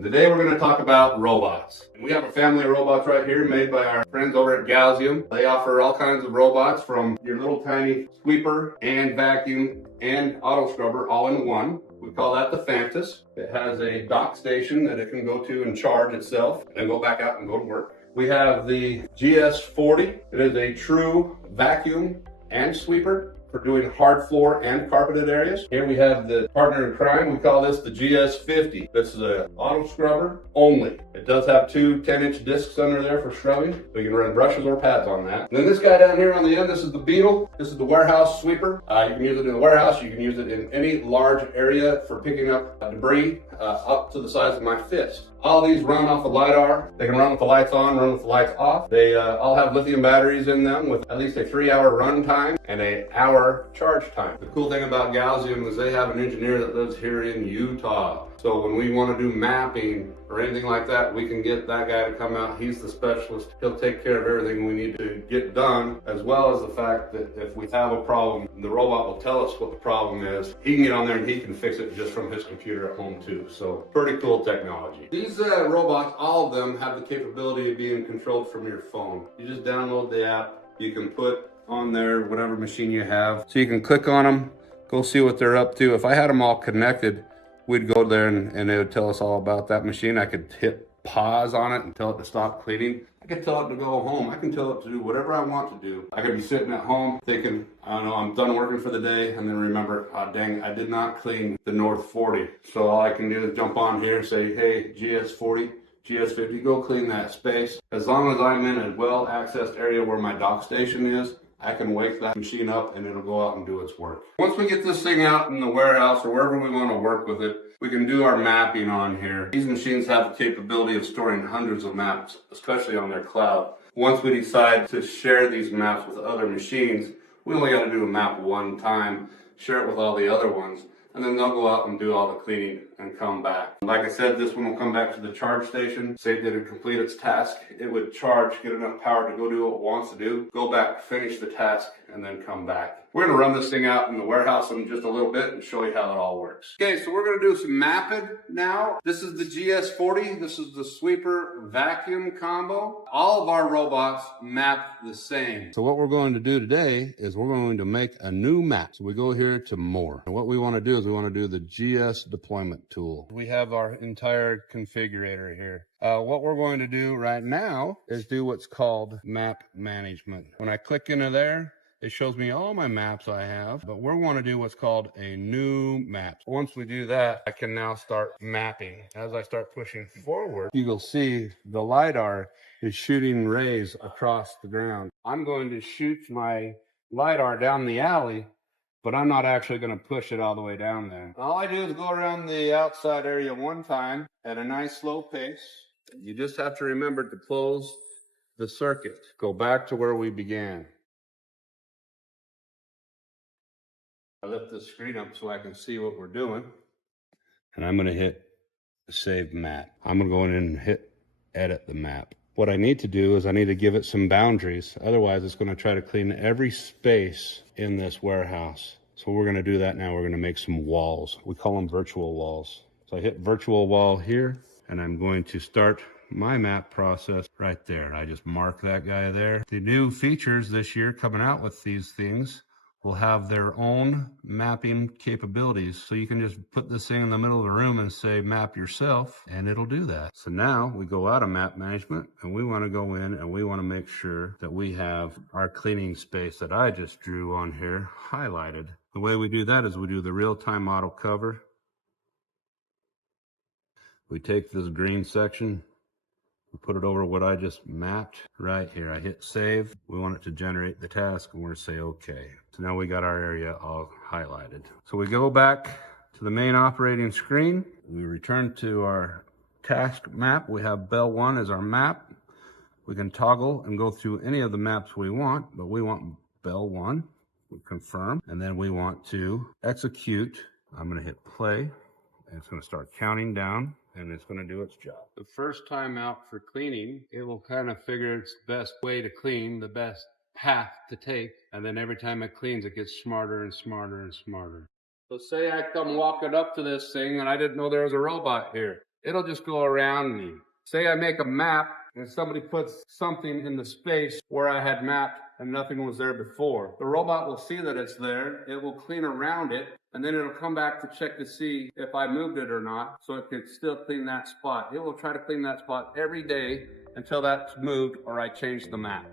Today we're going to talk about robots. We have a family of robots right here made by our friends over at Gausium. They offer all kinds of robots, from your little tiny sweeper and vacuum and auto scrubber all in one. We call that the Fantas. It has a dock station that it can go to and charge itself and then go back out and go to work. We have the GS40. It is a true vacuum and sweeper for doing hard floor and carpeted areas. Here we have the partner in crime. We call this the GS50. This is an auto scrubber only. It does have two 10-inch discs under there for scrubbing, so you can run brushes or pads on that. And then this guy down here on the end, this is the Beetle. This is the warehouse sweeper. You can use it in the warehouse. You can use it in any large area for picking up debris up to the size of my fist. All these run off the LiDAR. They can run with the lights on, run with the lights off. They all have lithium batteries in them with at least a 3-hour run time and an hour charge time. The cool thing about Gausium is they have an engineer that lives here in Utah. So when we want to do mapping or anything like that, we can get that guy to come out. He's the specialist. He'll take care of everything we need to get done, as well as the fact that if we have a problem, the robot will tell us what the problem is. He can get on there and he can fix it just from his computer at home too. So pretty cool technology. These robots, all of them, have the capability of being controlled from your phone. You just download the app. You can put on there whatever machine you have. So you can click on them, go see what they're up to. If I had them all connected, we'd go there and it would tell us all about that machine. I could hit pause on it and tell it to stop cleaning. I could tell it to go home. I can tell it to do whatever I want to do. I could be sitting at home thinking, I don't know, I'm done working for the day, and then remember, oh, dang, I did not clean the North 40. So all I can do is jump on here and say, hey, GS40, GS50, go clean that space. As long as I'm in a well-accessed area where my dock station is, I can wake that machine up and it'll go out and do its work. Once we get this thing out in the warehouse or wherever we want to work with it, we can do our mapping on here. These machines have the capability of storing hundreds of maps, especially on their cloud. Once we decide to share these maps with other machines, we only got to do a map one time, share it with all the other ones, and then they'll go out and do all the cleaning and come back. Like I said, this one will come back to the charge station. Say it did complete its task. It would charge, get enough power to go do what it wants to do, go back, finish the task, and then come back. We're going to run this thing out in the warehouse in just a little bit and show you how it all works. Okay, so we're going to do some mapping now. This is the GS40. This is the sweeper vacuum combo. All of our robots map the same. So what we're going to do today is we're going to make a new map. So we go here to more. And what we want to do is we want to do the GS deployment tool. We have our entire configurator here. What we're going to do right now is do what's called map management. When I click into there, it shows me all my maps I have, but we want to do what's called a new map. Once we do that, I can now start mapping. As I start pushing forward, you'll see the LiDAR is shooting rays across the ground. I'm going to shoot my LiDAR down the alley, but I'm not actually going to push it all the way down there. All I do is go around the outside area one time at a nice slow pace. You just have to remember to close the circuit. Go back to where we began. I lift the screen up so I can see what we're doing. And I'm going to hit save map. I'm going to go in and hit edit the map. What I need to do is I need to give it some boundaries. Otherwise, it's going to try to clean every space in this warehouse. So we're going to do that now. We're going to make some walls. We call them virtual walls. So I hit virtual wall here, and I'm going to start my map process right there. I just mark that guy there. The new features this year coming out with these things will have their own mapping capabilities. So you can just put this thing in the middle of the room and say map yourself, and it'll do that. So now we go out of map management and we want to go in and we want to make sure that we have our cleaning space that I just drew on here highlighted. The way we do that is we do the real-time auto cover. We take this green section, we put it over what I just mapped right here. I hit save. We want it to generate the task and we're going to say okay. So now we got our area all highlighted. So we go back to the main operating screen. We return to our task map. We have Bell 1 as our map. We can toggle and go through any of the maps we want, but we want Bell 1. We confirm, and then we want to execute. I'm going to hit play, and it's going to start counting down. And it's going to do its job. The first time out for cleaning, it will kind of figure its best way to clean, the best path to take. And then every time it cleans, it gets smarter and smarter and smarter. So say I come walking up to this thing and I didn't know there was a robot here. it'll just go around me. Say I make a map and somebody puts something in the space where I had mapped and nothing was there before. The robot will see that it's there, it will clean around it, and then it'll come back to check to see if I moved it or not, so it can still clean that spot. It will try to clean that spot every day until that's moved or I change the map.